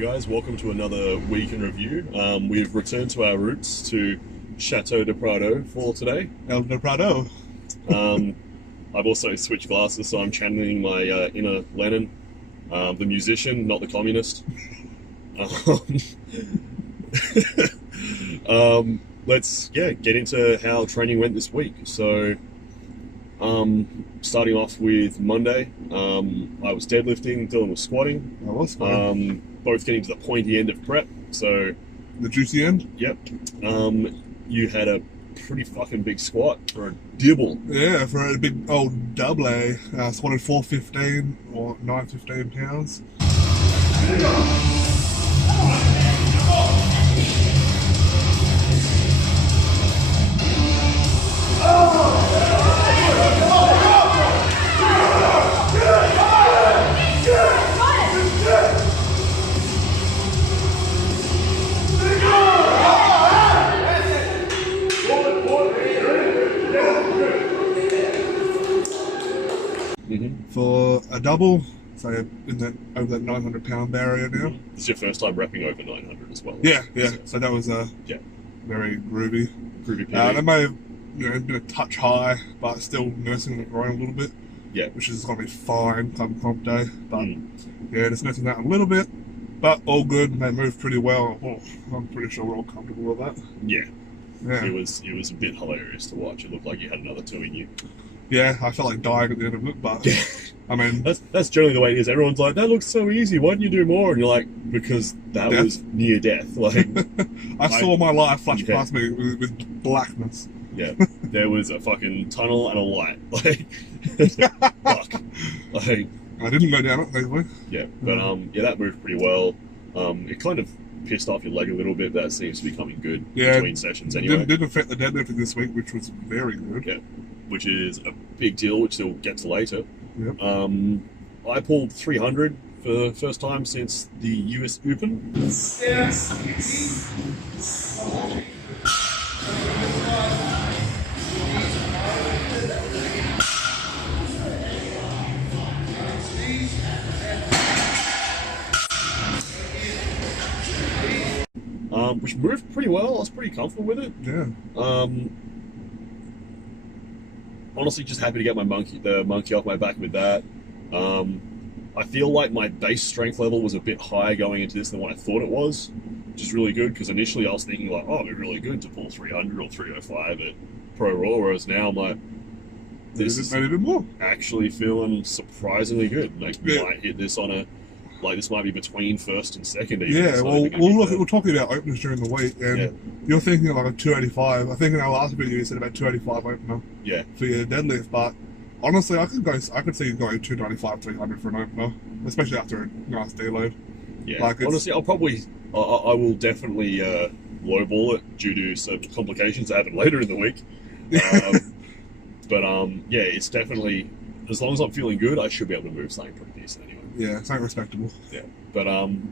guys, welcome to another week in review. We've returned to our roots to Chateau de Prado for today. El de Prado. I've also switched glasses, so I'm channeling my inner Lenin, the musician, not the communist. Let's get into how training went this week. So, starting off with Monday, I was deadlifting, Dylan was squatting. I was squatting. Both getting to the pointy end of prep. So, The juicy end? yep. You had a pretty fucking big squat for a dibble. Yeah, for a big old double A. Squatted 415 or 915 pounds. For a double, so in that over that 900 pound barrier now. This is your first time repping over 900 as well. Yeah. So that was very groovy. Groovy PD. That may have been a touch high, but still nursing the groin a little bit. Yeah. Which is going to be fine come comp day. But yeah, just nursing that a little bit. But all good. They moved pretty well. Oh, I'm pretty sure we're all comfortable with that. Yeah. Yeah. It was a bit hilarious to watch. It looked like you had another two in you. Yeah, I felt like dying at the end of it, but yeah. I mean, that's generally the way it is. Everyone's like, "That looks so easy. Why didn't you do more?" And you're like, "Because that was near death." Like, I saw my life flash past me with blackness. Yeah, there was a fucking tunnel and a light. Like, fuck. Like, I didn't go down it, thankfully. Yeah, but that moved pretty well. It kind of pissed off your leg a little bit. That seems to be coming good between sessions anyway. Didn't affect the deadlifting this week, which was very good. Yeah, which is a big deal, which we'll get to later. Yep. I pulled 300 for the first time since the US Open. Which moved pretty well. I was pretty comfortable with it. Yeah. Honestly, just happy to get the monkey off my back with that. I feel like my base strength level was a bit higher going into this than what I thought it was, which is really good because initially I was thinking like, oh, it'd be really good to pull 300 or 305 at ProRaw, whereas now I'm like, this is maybe a bit more. Actually feeling surprisingly good. Like, might hit this on a. Like, this might be between first and second. Even. Yeah, well, we're talking about openers during the week, and you're thinking like a 285. I think in our last video you said about 285 opener. Yeah. For your deadlift, but honestly, I could see you going 295, 300 for an opener, especially after a nice deload. Yeah. Like, honestly, I will definitely lowball it due to some complications that happen later in the week. But yeah, it's definitely, as long as I'm feeling good, I should be able to move something pretty decent anyway. Yeah, it's not respectable. Yeah, but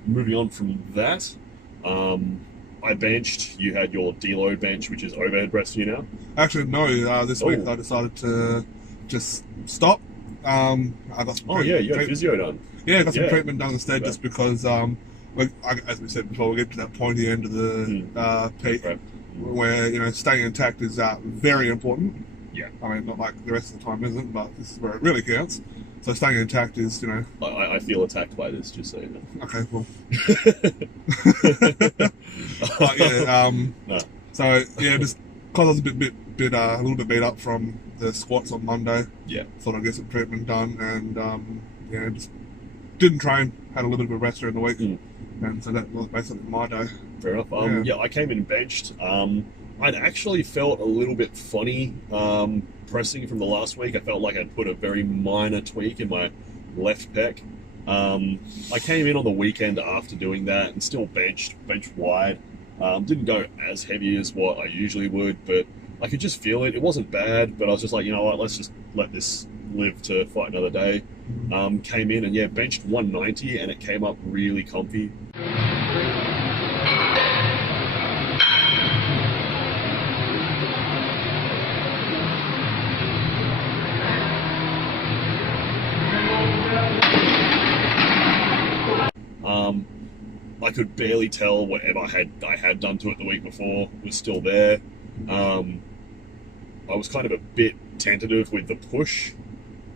moving on from that, I benched. You had your deload bench, which is overhead press for you now. Actually, no. This week I decided to just stop. I got some you had physio done. Yeah, I got some treatment done instead, just because, as we said before, we get to that pointy end of the peak, where staying intact is very important. Yeah, I mean, not like the rest of the time isn't, but this is where it really counts. So staying intact is, I feel attacked by this, just so you know. Okay, cool. But yeah, no. So yeah, just because I was a little bit beat up from the squats on Monday. Yeah. Thought I'd get some treatment done, and just didn't train. Had a little bit of a rest during the week, and so that was basically my day. Fair enough. I came in benched. I'd actually felt a little bit funny pressing from the last week. I felt like I'd put a very minor tweak in my left pec. I came in on the weekend after doing that and still benched wide. Didn't go as heavy as what I usually would, but I could just feel it. It wasn't bad, but I was just like, you know what, let's just let this live to fight another day. Came in and benched 190 and it came up really comfy. could barely tell whatever I had done to it the week before was still there. I was kind of a bit tentative with the push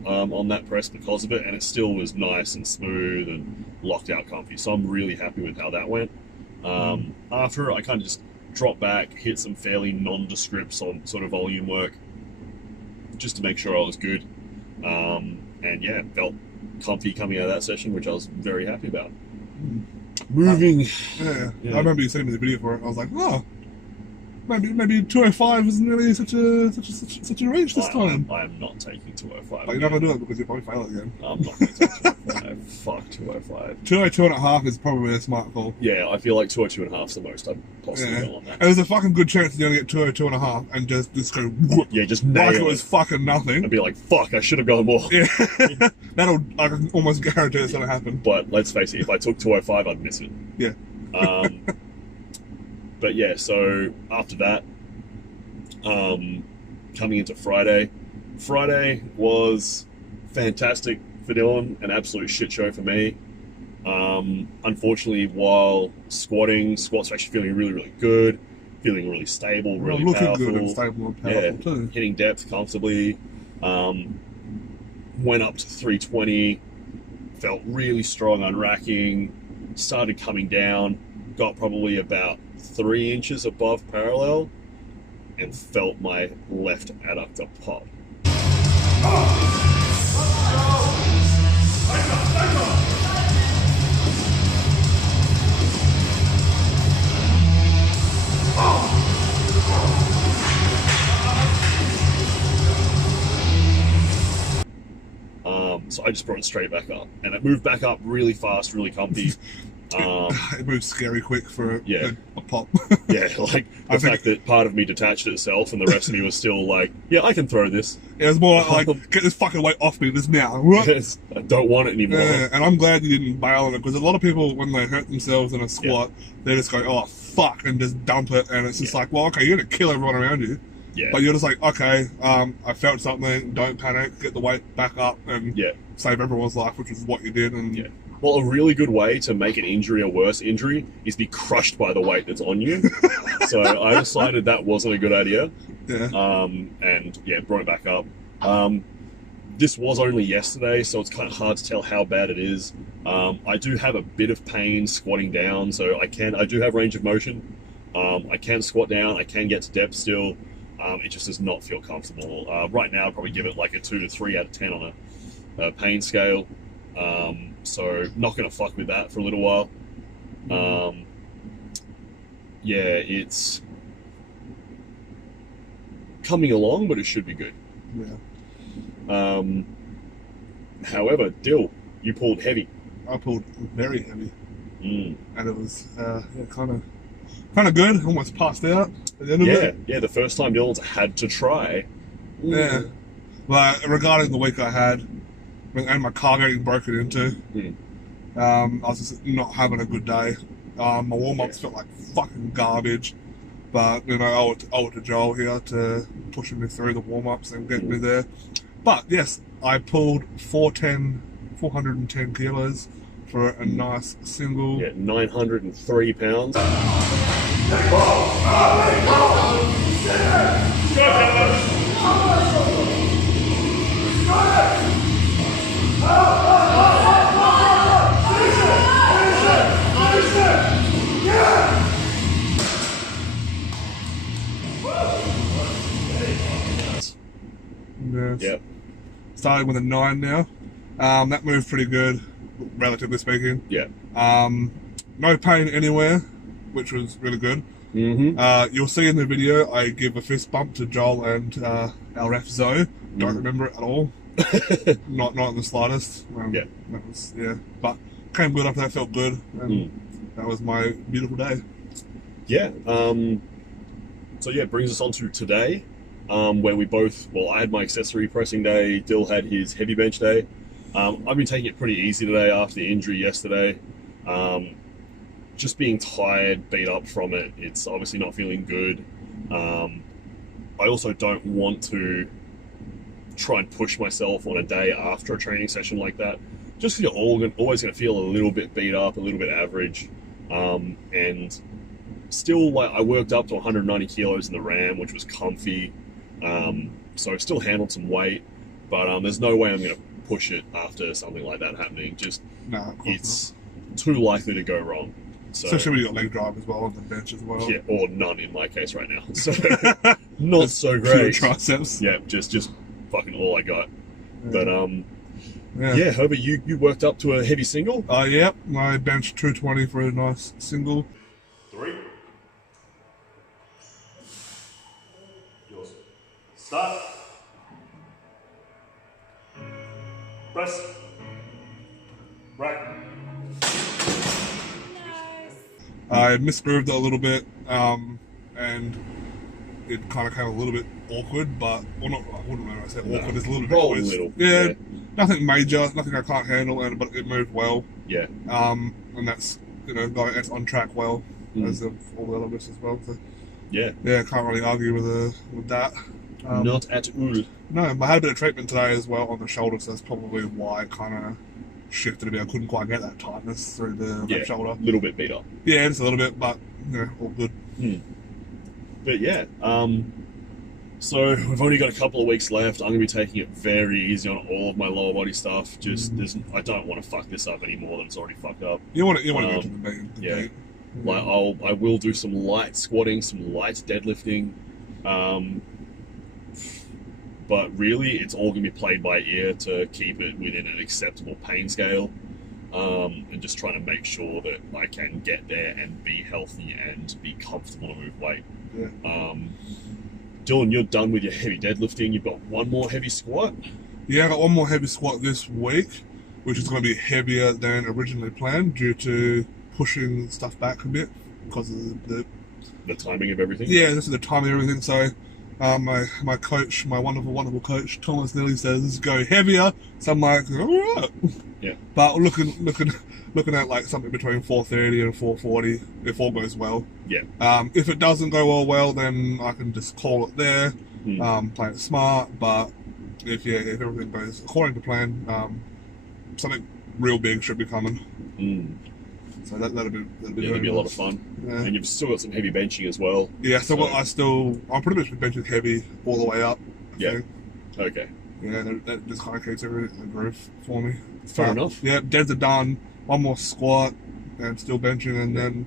on that press because of it, and it still was nice and smooth and locked out comfy. So I'm really happy with how that went. After, I kind of just dropped back, hit some fairly nondescript sort of volume work just to make sure I was good. And yeah, felt comfy coming out of that session, which I was very happy about. Moving. Yeah. I remember you sending me the video for it. I was like, oh, maybe 205 isn't really such a range this time. I am not taking 205. But you're not going to do it because you'll probably fail again. I'm not going to take 205. Fuck 205. 202.5 is probably a smart call. Yeah, I feel like 202.5 is the most I'd possibly go on that. And there's a fucking good chance you're going to get 202.5 and just go whoop. Yeah, just nail like it was fucking nothing. And be like, fuck, I should have gone more. Yeah. I can almost guarantee it's going to happen. But let's face it, if I took 205, I'd miss it. Yeah. But yeah, so after that, coming into Friday was fantastic for Dylan, an absolute shit show for me. Unfortunately, while squats were actually feeling really, really good, feeling really stable, really looking powerful. good and stable and powerful too. Hitting depth comfortably. Went up to 320, felt really strong on racking, started coming down, got probably about 3 inches above parallel, and felt my left adductor pop. So I just brought it straight back up, and it moved back up really fast, really comfy. It moved scary quick for a pop. Yeah, like the fact that part of me detached itself and the rest of me was still like, yeah, I can throw this. Yeah, it was more like, get this fucking weight off me this now. I don't want it anymore. Yeah, and I'm glad you didn't bail on it, because a lot of people, when they hurt themselves in a squat, they just go, oh fuck, and just dump it, and it's just like, well, okay, you're gonna kill everyone around you. Yeah. But you're just like, okay, I felt something, don't panic, get the weight back up, and save everyone's life, which is what you did. And well, a really good way to make an injury a worse injury is be crushed by the weight that's on you. So I decided that wasn't a good idea. Yeah. And yeah, brought it back up. This was only yesterday, so it's kind of hard to tell how bad it is. I do have a bit of pain squatting down, so I do have range of motion. I can squat down, I can get to depth still. It just does not feel comfortable. Right now, I'd probably give it like a 2 to 3 out of 10 on a pain scale. So not going to fuck with that for a little while. Yeah, it's coming along, but it should be good. Yeah. However, Dill, you pulled heavy. I pulled very heavy. And it was kind of good. Almost passed out at the end of it. Yeah, the first time Dylan's had to try. Yeah. But regarding the week I had, and my car getting broken into, I was just not having a good day. My warm-ups felt like fucking garbage. But, you know, I owe it to Joel here to pushing me through the warm-ups and getting me there. But, yes, I pulled 410 kilos for a nice single. Yeah, 903 pounds. Yes. Yep. Starting with a 9 now. That moved pretty good, relatively speaking. Yeah. No pain anywhere, which was really good. You'll see in the video I give a fist bump to Joel and our ref Zoe. Don't remember it at all. not in the slightest. That was, but came good after that, felt good, and that was my beautiful day. Yeah. So yeah, it brings us on to today, where we both, I had my accessory pressing day, Dill had his heavy bench day. I've been taking it pretty easy today after the injury yesterday. Just being tired, beat up from it. It's obviously not feeling good. I also don't want to try and push myself on a day after a training session like that, just because you're always going to feel a little bit beat up, a little bit average. and still, like, I worked up to 190 kilos in the Ram, which was comfy. So still handled some weight, but there's no way I'm going to push it after something like that happening. Just it's too likely to go wrong. So, especially when you got leg drive as well on the bench as well. Yeah, or none in my case right now. So not so great. Triceps. Yeah, just fucking all I got. Yeah. But yeah, Herbert, you worked up to a heavy single. Yep, I benched 220 for a nice single. 3. Yours. Start. Press. Right. I misgrooved it a little bit, and it kind of came a little bit awkward, but, well, not, I wouldn't know, I said awkward, it's a little bit roll twist. a little. Yeah, nothing major, nothing I can't handle, but it moved well. Yeah. And that's, it's on track well, as of all the other bits as well. So, yeah, can't really argue with that. Not at all. No, I had a bit of treatment today as well on the shoulder, so that's probably why it kind of shifted a bit. I couldn't quite get that tightness through the left shoulder. A little bit beat up. Yeah, just a little bit, but all good. But yeah, so we've only got a couple of weeks left. I'm gonna be taking it very easy on all of my lower body stuff. Just I don't want to fuck this up any more than it's already fucked up. You want to go to the beat. Yeah. Like I will do some light squatting, some light deadlifting. But really, it's all going to be played by ear to keep it within an acceptable pain scale, and just trying to make sure that I can get there and be healthy and be comfortable to move weight. Yeah. Dylan, you're done with your heavy deadlifting. You've got one more heavy squat. Yeah, I got one more heavy squat this week, which is going to be heavier than originally planned due to pushing stuff back a bit because of the timing of everything. Yeah, this is the timing of everything. So. My coach, my wonderful coach, Thomas Lilly says go heavier. So I'm like, all right. Yeah. But looking at like something between 430 and 440 if all goes well. Yeah. If it doesn't go all well, then I can just call it there. Play it smart. But if everything goes according to plan, something real big should be coming. So that'll be a lot of fun. Yeah. And you've still got some heavy benching as well. Yeah, so I'm pretty much benching heavy all the way up. Yeah. Okay. Yeah, that just kind of keeps everything in the groove for me. Fair enough. Yeah, deads are done. One more squat and still benching, and then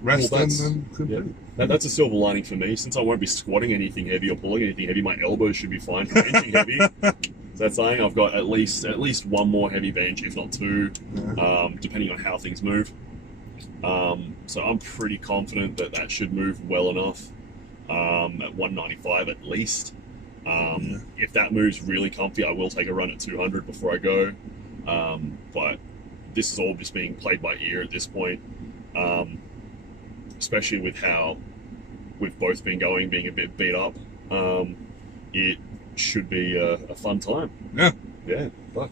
rest and then complete. Yeah. That's a silver lining for me. Since I won't be squatting anything heavy or pulling anything heavy, my elbows should be fine for benching heavy. So that's saying I've got at least one more heavy bench, if not two, depending on how things move. So I'm pretty confident that should move well enough at 195 at least. If that moves really comfy, I will take a run at 200 before I go. But this is all just being played by ear at this point, especially with how we've both been going, being a bit beat up. It should be a fun time. Yeah, fuck.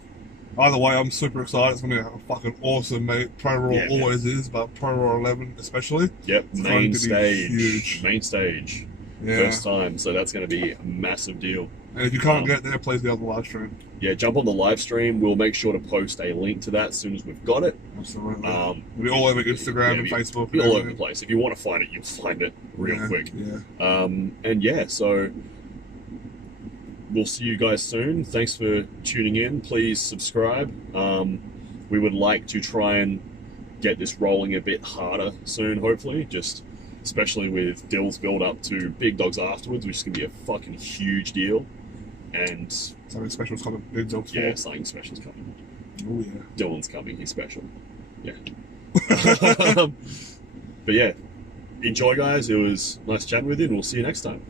Either way, I'm super excited. It's going to be a fucking awesome, mate. ProRaw always is, but ProRaw11 especially. Yep, main stage. Huge. Main stage. Yeah. First time, so that's going to be a massive deal. And if you can't get there, please go on the live stream. Yeah, jump on the live stream. We'll make sure to post a link to that as soon as we've got it. Absolutely. It'll be all over Instagram and Facebook. Be all over the place. If you want to find it, you'll find it real quick. Yeah. And yeah, so we'll see you guys soon. Thanks for tuning in. Please subscribe. We would like to try and get this rolling a bit harder soon, hopefully. Just especially with Dill's build up to Big Dogs afterwards, which is going to be a fucking huge deal. And something special's coming. Big Dogs 4. Yeah, something special's coming. Oh yeah. Dylan's coming. He's special. Yeah. But yeah, enjoy, guys. It was nice chatting with you, and we'll see you next time.